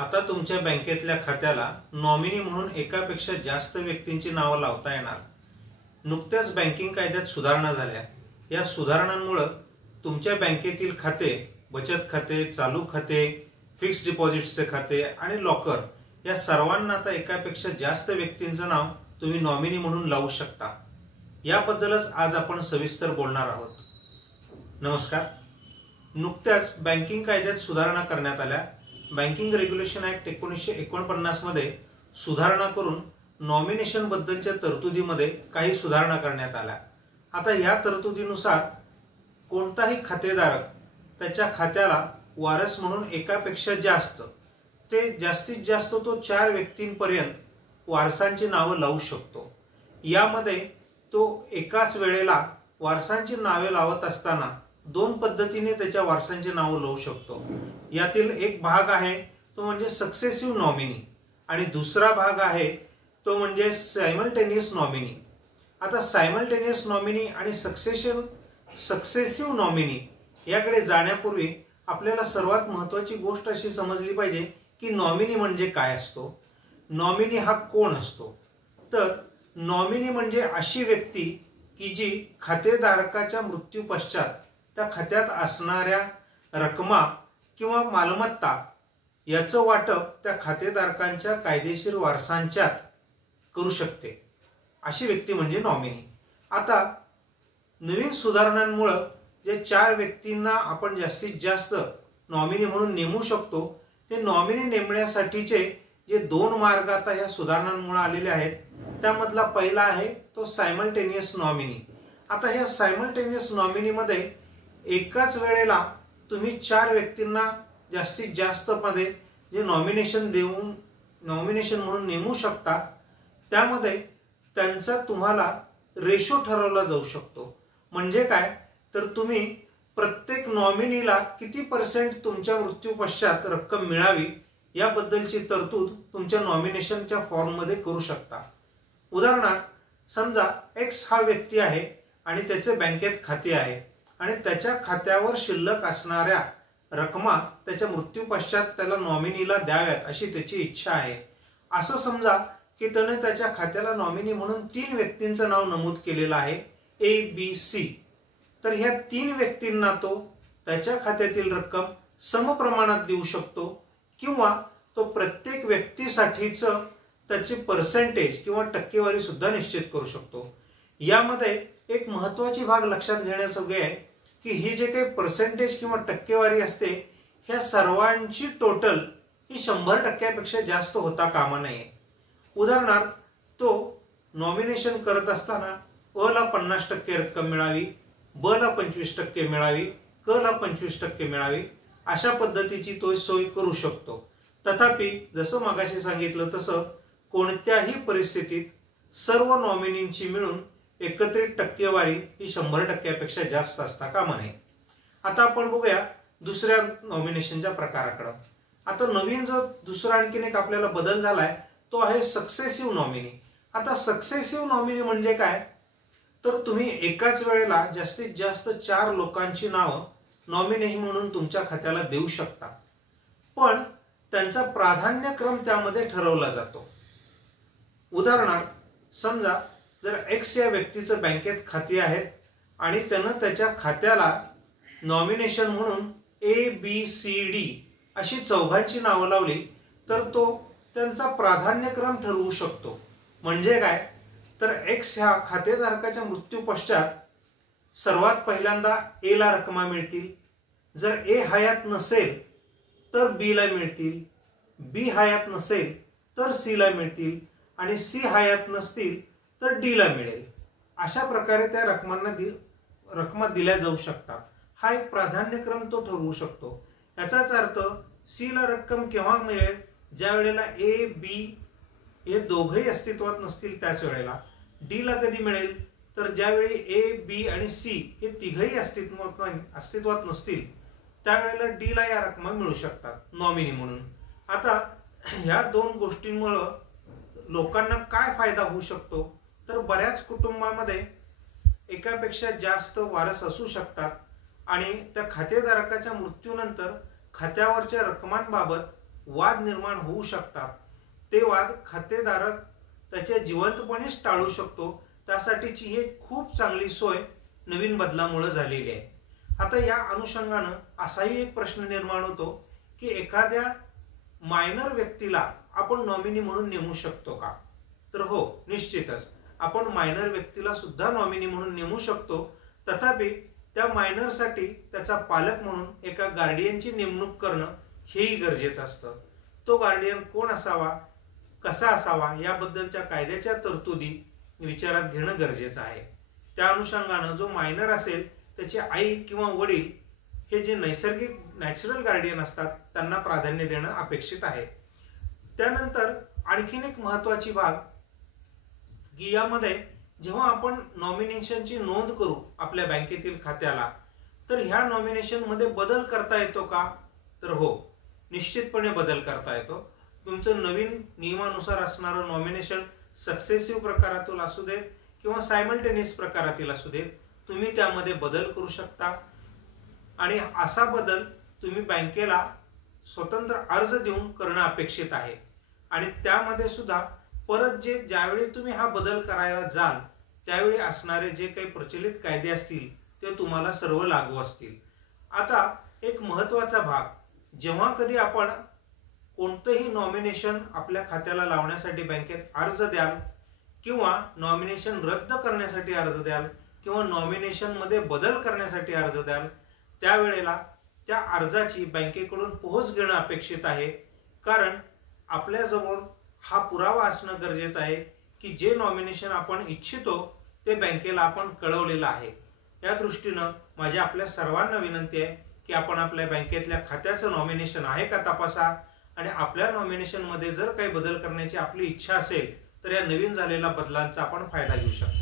आता तुमच्या बँकेतल्या खात्याला नॉमिनी म्हणून एकापेक्षा जास्त व्यक्तींची नावं लावता येणार। नुकत्याच बँकिंग कायद्यात सुधारणा झाल्या। या सुधारणांमुळे तुमच्या बँकेतील खाते, बचत खाते, चालू खाते, फिक्स्ड डिपॉझिट्सचे खाते आणि लॉकर या सर्वांना आता एकापेक्षा जास्त व्यक्तींचं नाव तुम्ही नॉमिनी म्हणून लावू शकता। याबद्दलच आज आपण सविस्तर बोलणार आहोत। नमस्कार। नुकत्याच बँकिंग कायद्यात सुधारणा करण्यात आल्या। बँकिंग रेग्युलेशन ऍक्ट 1949 मध्ये सुधारणा करून नॉमिनेशन बद्दलच्या तरतुदीमध्ये काही सुधारणा करण्यात आल्या। आता या तरतुदीनुसार कोणताही खातेदारक त्याच्या खात्याला वारस म्हणून एकापेक्षा जास्त ते जास्तीत जास्त तो 4 व्यक्तींपर्यंत वारसांची नावे लावू शकतो। यामध्ये तो एकाच वेळेला वारसांची नावे लावत असताना 2 पद्धतीने त्याच्या वारसांची नावे लावू शकतो। यातील एक भाग आहे तो म्हणजे सक्सेसिव्ह नॉमिनी आणि दुसरा भाग आहे तो म्हणजे सायमल्टेनियस नॉमिनी। आता सायमल्टेनियस नॉमिनी आणि सक्सेसिव्ह नॉमिनी याकडे जाण्यापूर्वी आपल्याला सर्वात महत्त्वाची गोष्ट अशी समजली पाहिजे की नॉमिनी म्हणजे काय असतो। नॉमिनी हा कोण असतो? तर नॉमिनी म्हणजे अशी व्यक्ती की जी खातेधारकाच्या मृत्यू पश्चात त्या खात्यात असणाऱ्या रकमा किंवा मालमत्ता याचं वाटप त्या खातेधारकांच्या कायदेशीर वारसांच्यात करू शकते, अशी व्यक्ती म्हणजे नॉमिनी। आता नवीन सुधारणांमुळे जे 4 व्यक्तींना आपण जास्तीत जास्त नॉमिनी म्हणून नेमू शकतो, ते नॉमिनी नेमण्यासाठीचे जे 2 मार्ग आता या सुधारणांमुळे आलेले आहेत, त्यामधला पहिला आहे तो सायमल्टेनियस नॉमिनी। आता ह्या सायमल्टेनियस नॉमिनी मध्ये एकाच वेळेला तुम्ही 4 व्यक्तींना जास्तीत जास्त मध्ये जे नॉमिनेशन देऊन नॉमिनेशन म्हणून नेमू शकता, त्यामध्ये त्यांचा तुम्हाला रेशो ठरवला जाऊ शकतो। म्हणजे काय, तर तुम्ही प्रत्येक नॉमिनीला किती % तुमच्या मृत्यू पश्चात रक्कम मिळावी याबद्दलची तरतूद तुमच्या नॉमिनेशनच्या फॉर्म मध्ये करू शकता। उदाहरणार्थ समजा X हा व्यक्ती आहे आणि त्याचे बँकेत खाते आहे आणि त्याच्या खात्यावर शिल्लक असणाऱ्या रकमा त्याच्या मृत्यू पश्चात त्याला नॉमिनीला द्याव्यात अशी त्याची इच्छा आहे। असं समजा की त्याने त्याच्या खात्याला नॉमिनी म्हणून 3 व्यक्तींचं नाव नमूद केलेलं आहे ABC। तर ह्या 3 व्यक्तींना तो त्याच्या खात्यातील रक्कम समप्रमाणात देऊ शकतो किंवा तो प्रत्येक व्यक्तीसाठीच त्याची पर्सेंटेज किंवा टक्केवारी सुद्धा निश्चित करू शकतो। यामध्ये एक महत्त्वाची भाग लक्षात घेण्याजोगे आहे की ही जे काही पर्सेंटेज किंवा टक्केवारी असते, ह्या सर्वांची टोटल ही 100% जास्त होता कामा नये। उदाहरणार्थ तो नॉमिनेशन करत असताना अ ला 50% रक्कम मिळावी, ब ला 25% मिळावी, क ला 25% मिळावी, अशा पद्धतीची तो सोय करू शकतो। तथापि जसं मगाशी सांगितलं तसं कोणत्याही परिस्थितीत सर्व नॉमिनींची मिळून एकत्रित टक्केवारी ही 100%पेक्षा जास्त असता कामा नये। आता आपण बघूया दुसऱ्या नॉमिनेशनच्या प्रकाराकडे। आता नवीन जो दुसरा आणखीन एक आपल्याला बदल झालाय तो आहे सक्सेसिव्ह नॉमिनी। आता सक्सेसिव्ह नॉमिनी म्हणजे काय, तर तुम्ही एकाच वेळेला जास्तीत जास्त 4 लोकांची नावं नॉमिनी म्हणून तुमच्या खात्याला देऊ शकता, पण त्यांचा प्राधान्यक्रम त्यामध्ये ठरवला जातो। उदाहरणार्थ समजा जर X या व्यक्तीचं बँकेत खाती आहेत आणि त्यानं त्याच्या खात्याला नॉमिनेशन म्हणून ABCD अशी 4घांची नावं लावली, तर तो त्यांचा प्राधान्यक्रम ठरवू शकतो। म्हणजे काय, तर X ह्या खातेधारकाच्या मृत्यू पश्चात सर्वात पहिल्यांदा A ला रक्कमा मिळतील, जर A हयात नसेल तर B ला मिळतील, B हयात नसेल तर C ला मिळतील आणि C हयात नसतील तर D ला मिळेल। अशा प्रकारे त्या रकमा दिल्या जाऊ शकतात। हा एक प्राधान्यक्रम तो ठरवू शकतो। याचाच अर्थ C ला रक्कम केव्हा मिळेल, ज्या वेळेला A, B हे दोघेही अस्तित्वात नसतील त्याच वेळेला। D ला कधी मिळेल, तर ज्यावेळी A, B आणि C हे तिघही अस्तित्वात नसतील त्यावेळेला D ला या रकमा मिळू शकतात नॉमिनी म्हणून। आता ह्या 2 गोष्टींमुळे लोकांना काय फायदा होऊ शकतो, तर बऱ्याच कुटुंबामध्ये एकापेक्षा जास्त वारस असू शकतात आणि त्या खातेधारकाच्या मृत्यूनंतर खात्यावरच्या रकमांबाबत वाद निर्माण होऊ शकतात, ते वाद खातेधारक त्याच्या जिवंतपणेच टाळू शकतो. त्यासाठीची ही खूप चांगली सोय नवीन बदलामुळे झालेली आहे. आता या अनुषंगानं असाही एक प्रश्न निर्माण होतो की एखाद्या मायनर व्यक्तीला आपण नॉमिनी म्हणून नेमू शकतो का? तर हो, निश्चितच आपण मायनर व्यक्तीला सुद्धा नॉमिनी म्हणून नेमू शकतो. तथापि त्या मायनरसाठी त्याचा पालक म्हणून एका गार्डियनची नेमणूक करणं हेही गरजेचं असतं. तो गार्डियन कोण असावा, कसा असावा याबद्दलच्या कायद्याच्या तरतुदी विचारात घेणं गरजेचं आहे. त्या अनुषंगानं जो मायनर असेल त्याची आई किंवा वडील हे जे नैसर्गिक नॅचरल गार्डियन असतात त्यांना प्राधान्य देणं अपेक्षित आहे. त्यानंतर आणखीन एक महत्त्वाची बाब की यामध्ये जेव्हा आपण नॉमिनेशनची नोंद करू आपल्या बँकेतील खात्याला, तर ह्या नॉमिनेशनमध्ये बदल करता येतो का? तर हो, निश्चितपणे बदल करता येतो. तुमचं नवीन नियमानुसार असणारं नॉमिनेशन सक्सेसिव्ह प्रकारातील असू देत किंवा सायमल्टेनियस प्रकारातील असू देत, तुम्ही त्यामध्ये बदल करू शकता. आणि असा बदल तुम्ही बँकेला स्वतंत्र अर्ज देऊन करणं अपेक्षित आहे. आणि त्यामध्ये सुद्धा परत ज्यावेळी तुम्ही हा बदल करायला जाल त्यावेळी असणारे जे काही प्रचलित कायदे असतील ते तुम्हाला सर्व लागू असतील. आता एक महत्त्वाचा भाग, जेव्हा कधी आपण कोणतंही नॉमिनेशन आपल्या खात्याला लावण्यासाठी बँकेत अर्ज द्याल किंवा नॉमिनेशन रद्द करण्यासाठी अर्ज द्याल किंवा नॉमिनेशनमध्ये बदल करण्यासाठी अर्ज द्याल, त्यावेळेला त्या अर्जाची बँकेकडून पोहोच घेणं अपेक्षित आहे. कारण आपल्याजवळ हा पुरावा असणं गरजेचं आहे की जे नॉमिनेशन आपण इच्छितो ते बँकेला आपण कळवलेलं आहे. या दृष्टीनं माझी आपल्या सर्वांना विनंती आहे की आपण आपल्या बँकेतल्या खात्याचं नॉमिनेशन आहे का तपासा आणि आपल्या नॉमिनेशनमध्ये जर काही बदल करण्याची आपली इच्छा असेल तर या नवीन झालेल्या बदलांचा आपण फायदा घेऊ शकता.